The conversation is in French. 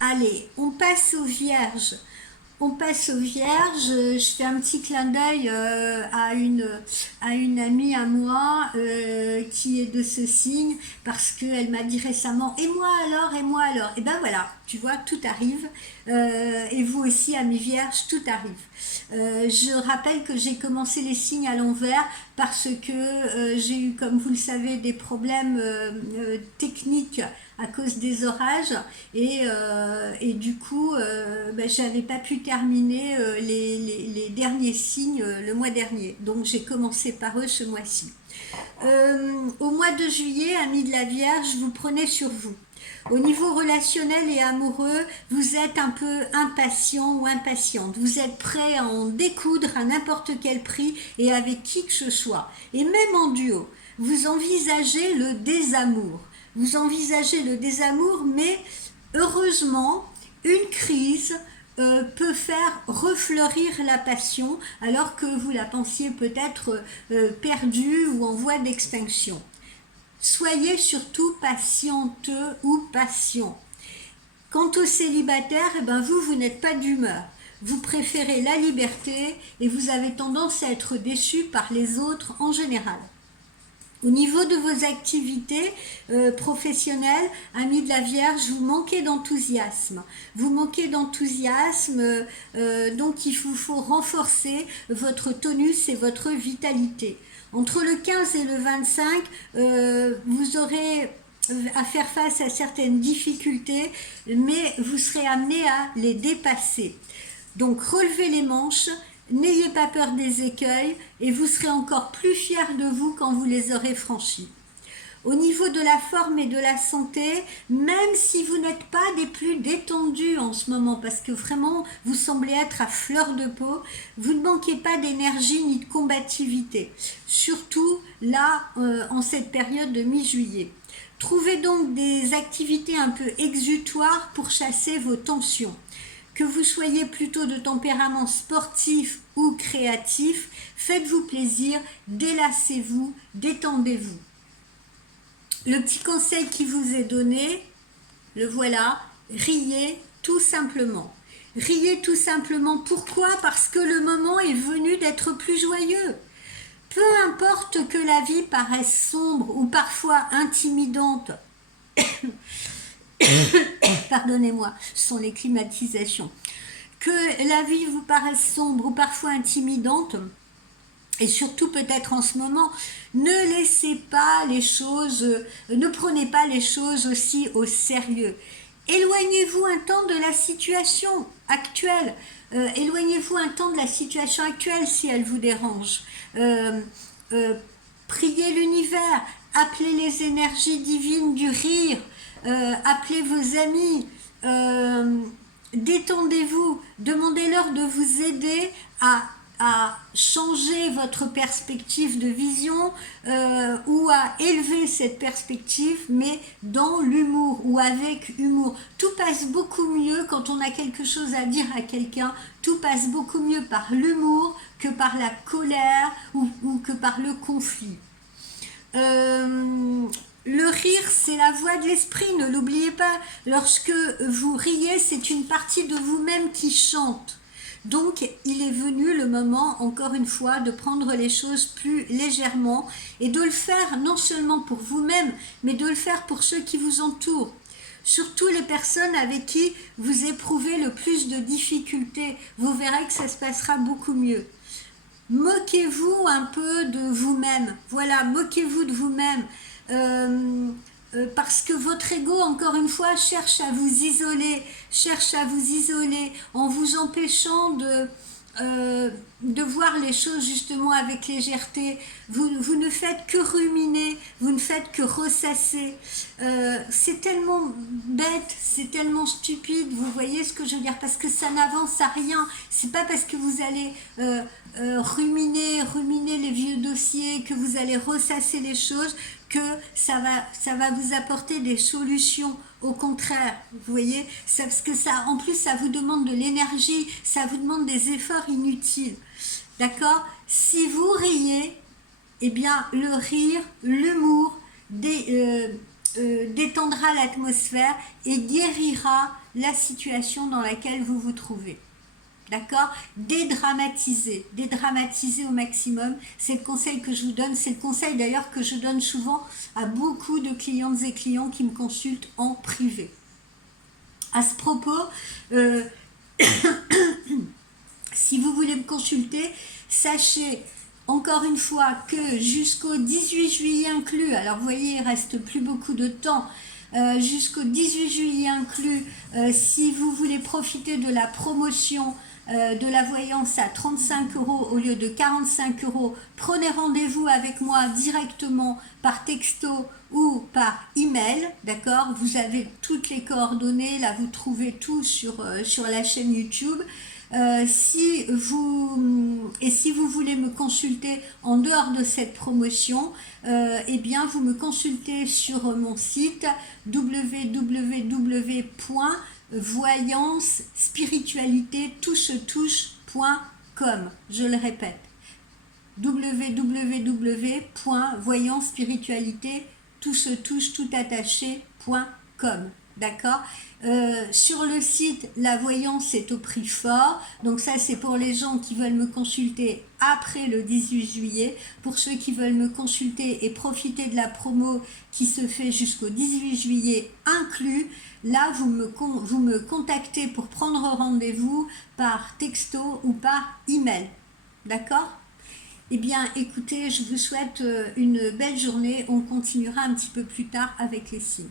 Allez, on passe aux vierges. On passe aux vierges. Je fais un petit clin d'œil à une amie à moi qui est de ce signe parce qu'elle m'a dit récemment et moi alors, et moi alors. Et ben voilà, tu vois, tout arrive. Et vous aussi, amis vierges, tout arrive. Je rappelle que j'ai commencé les signes à l'envers parce que j'ai eu, comme vous le savez, des problèmes techniques à cause des orages et du coup ben, j'avais pas pu terminer les derniers signes le mois dernier, donc j'ai commencé par eux ce mois-ci. Au mois de juillet, amis de la Vierge, vous prenez sur vous. Au niveau relationnel et amoureux, vous êtes un peu impatient ou impatiente. Vous êtes prêt à en découdre à n'importe quel prix et avec qui que ce soit. Et même en duo, vous envisagez le désamour. Vous envisagez le désamour, mais heureusement, une crise peut faire refleurir la passion alors que vous la pensiez peut-être perdue ou en voie d'extinction. Soyez surtout patienteux ou patient. Quant aux célibataires, eh ben vous n'êtes pas d'humeur. Vous préférez la liberté et vous avez tendance à être déçu par les autres en général. Au niveau de vos activités professionnelles, amis de la Vierge, vous manquez d'enthousiasme. Vous manquez d'enthousiasme, donc il vous faut renforcer votre tonus et votre vitalité. Entre le 15 et le 25, vous aurez à faire face à certaines difficultés, mais vous serez amené à les dépasser. Donc relevez les manches, n'ayez pas peur des écueils et vous serez encore plus fiers de vous quand vous les aurez franchis. Au niveau de la forme et de la santé, même si vous n'êtes pas des plus détendus en ce moment, parce que vraiment vous semblez être à fleur de peau, vous ne manquez pas d'énergie ni de combativité, surtout là en cette période de mi-juillet. Trouvez donc des activités un peu exutoires pour chasser vos tensions. Que vous soyez plutôt de tempérament sportif ou créatif, faites-vous plaisir, délassez-vous, détendez-vous. Le petit conseil qui vous est donné, le voilà, riez tout simplement. Riez tout simplement. Pourquoi ? Parce que le moment est venu d'être plus joyeux. Peu importe que la vie paraisse sombre ou parfois intimidante, pardonnez-moi, ce sont les climatisations, que la vie vous paraisse sombre ou parfois intimidante, et surtout peut-être en ce moment, ne laissez pas les choses, ne prenez pas les choses aussi au sérieux. Éloignez-vous un temps de la situation actuelle. Éloignez-vous un temps de la situation actuelle si elle vous dérange. Priez l'univers, appelez les énergies divines du rire, appelez vos amis, détendez-vous, demandez-leur de vous aider à changer votre perspective de vision ou à élever cette perspective, mais dans l'humour ou avec humour. Tout passe beaucoup mieux quand on a quelque chose à dire à quelqu'un, tout passe beaucoup mieux par l'humour que par la colère ou que par le conflit. Le rire, c'est la voix de l'esprit, ne l'oubliez pas. Lorsque vous riez, c'est une partie de vous-même qui chante. Donc, il est venu le moment, encore une fois, de prendre les choses plus légèrement et de le faire non seulement pour vous-même, mais de le faire pour ceux qui vous entourent. Surtout les personnes avec qui vous éprouvez le plus de difficultés. Vous verrez que ça se passera beaucoup mieux. Moquez-vous un peu de vous-même. Voilà, moquez-vous de vous-même. Parce que votre ego, encore une fois, cherche à vous isoler en vous empêchant de voir les choses justement avec légèreté. Vous ne faites que ruminer, vous ne faites que ressasser. C'est tellement bête, c'est tellement stupide, vous voyez ce que je veux dire, parce que ça n'avance à rien. C'est pas parce que vous allez ruminer les vieux dossiers, que vous allez ressasser les choses, que ça va vous apporter des solutions. Au contraire, vous voyez, parce que ça, en plus, ça vous demande de l'énergie, ça vous demande des efforts inutiles. D'accord ? Si vous riez, eh bien, le rire, l'humour détendra l'atmosphère et guérira la situation dans laquelle vous vous trouvez. D'accord? Dédramatiser au maximum. C'est le conseil que je vous donne. C'est le conseil d'ailleurs que je donne souvent à beaucoup de clientes et clients qui me consultent en privé. À ce propos, si vous voulez me consulter, sachez encore une fois que jusqu'au 18 juillet inclus, alors vous voyez, il ne reste plus beaucoup de temps, jusqu'au 18 juillet inclus, si vous voulez profiter de la promotion de la voyance à 35 € au lieu de 45 €, prenez rendez-vous avec moi directement par texto ou par email, d'accord? Vous avez toutes les coordonnées, là vous trouvez tout sur la chaîne YouTube. Si vous voulez me consulter en dehors de cette promotion, eh bien vous me consultez sur mon site www.voyancespiritualité-touche-touche.com. Je le répète, www.voyancespiritualité-touche-touche-tout-attaché.com. D'accord? Sur le site, la voyance est au prix fort. Donc ça, c'est pour les gens qui veulent me consulter après le 18 juillet. Pour ceux qui veulent me consulter et profiter de la promo qui se fait jusqu'au 18 juillet inclus, là, vous me contactez pour prendre rendez-vous par texto ou par email. D'accord? Eh bien, écoutez, je vous souhaite une belle journée. On continuera un petit peu plus tard avec les signes.